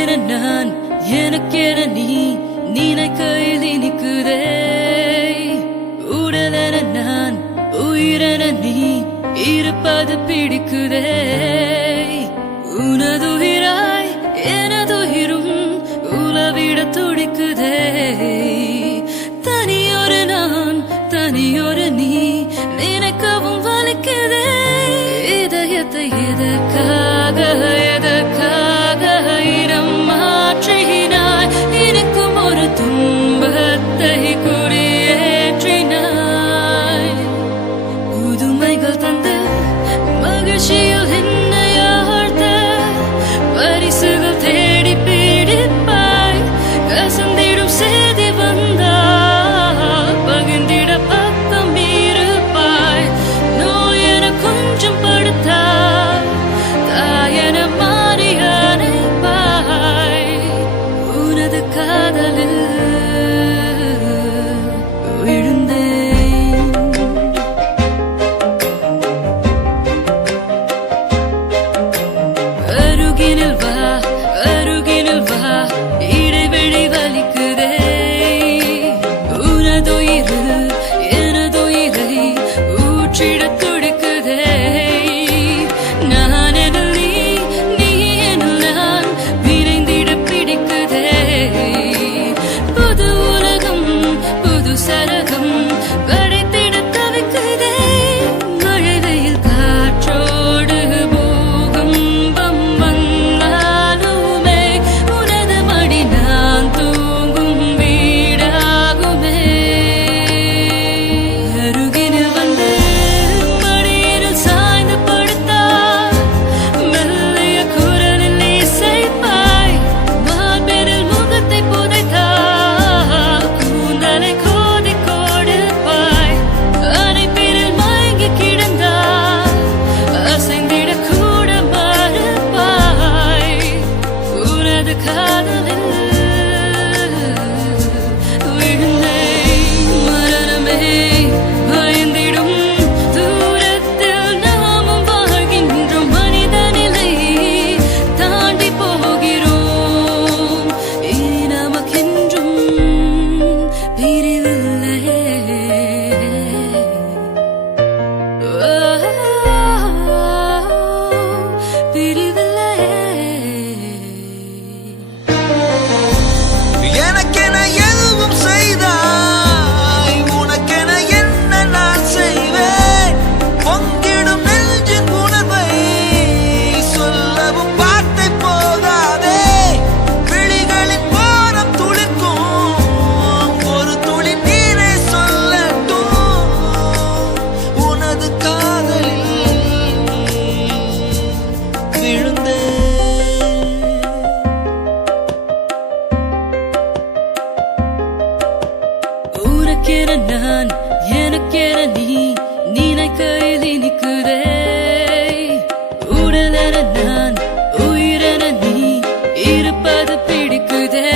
உனக்கென நான் எனக்கென நீ நினைக்கையில் இனிக்குதே உடலென நான் உயிரென நீ இருப்பது பிடிக்குதே உனதுயிராய் எனதுயிரும் உலவிட துடிக்குதே தனியொரு நான் தனியொரு நீ நினைக்கவும் வலிக்குதே இதயத்தை எதற்காக இடம் மாற்றினாய் எனக்கும் ஒரு துன்பத்தை குடியேற்றினாய் புதுமைகள் தந்து மகிழ்ச்சியில் என்னை ஆழ்த்த பரிசுகள் தேடி பீடிப்பாய் கசந்திடும் செய்தி வந்தால் பகிர்ந்திட பக்கம் இருப்பாய் நோய் என கொஞ்சம் படுத்தாய் தாயென மாறி அணைப்பாய் உனது காதலில் விழுந்தேன் அருகினில் வா இடைவெளி வலிக்குதே உனதுயிரு எனதுயிரை ஊற்றிட துடிக்குதே நான் எனில் நீ எனில் நான் விரைந்திட பிடிக்குதே புது உலகம் புது சரகம் படைத்திட தவிக்குதே மழலையில் காற்றோடு பூகம்பம் வந்தாலுமே உனது மடி நான் தூங்கும் வீடாகுமே அருகினில் வந்து மடியில் சாய்ந்து படுத்தாய் மெல்லிய குரலில் இசைப்பாய் மார்பினில் முகத்தை புதைத்தாய் கூந்தலை கோதி கொடுப்பாய் அணைப்பினில் மயங்கி கிடந்தாய் அசைந்திட கூட மறுப்பாய் உனது காதலில் விழுந்தேன் மரணமே பயந்திடும் தூரத்தில் நாமும் வாழ்கின்றோம் மனித நிலை தாண்டி போகிறோம் இனி நமக்கென்றும் பிரிவில்லையே எனக்கென எதுவும் செய்தாய் உனக்கென என்ன நான் செய்வேன் பொங்கிடும் நெஞ்சின் உணர்வை சொல்லவும் வார்த்தை போதாதே விழிகளின் போரம் துளிக்கும் ஒரு துளி நீரை சொல்லட்டும் உனது காதலில் விழுந்தேன் உனக்கென நான் எனக்கென நீ நினைக்கையில் இனிக்குதே உடலென நான் உயிரென நீ இருப்பது பிடிக்குதே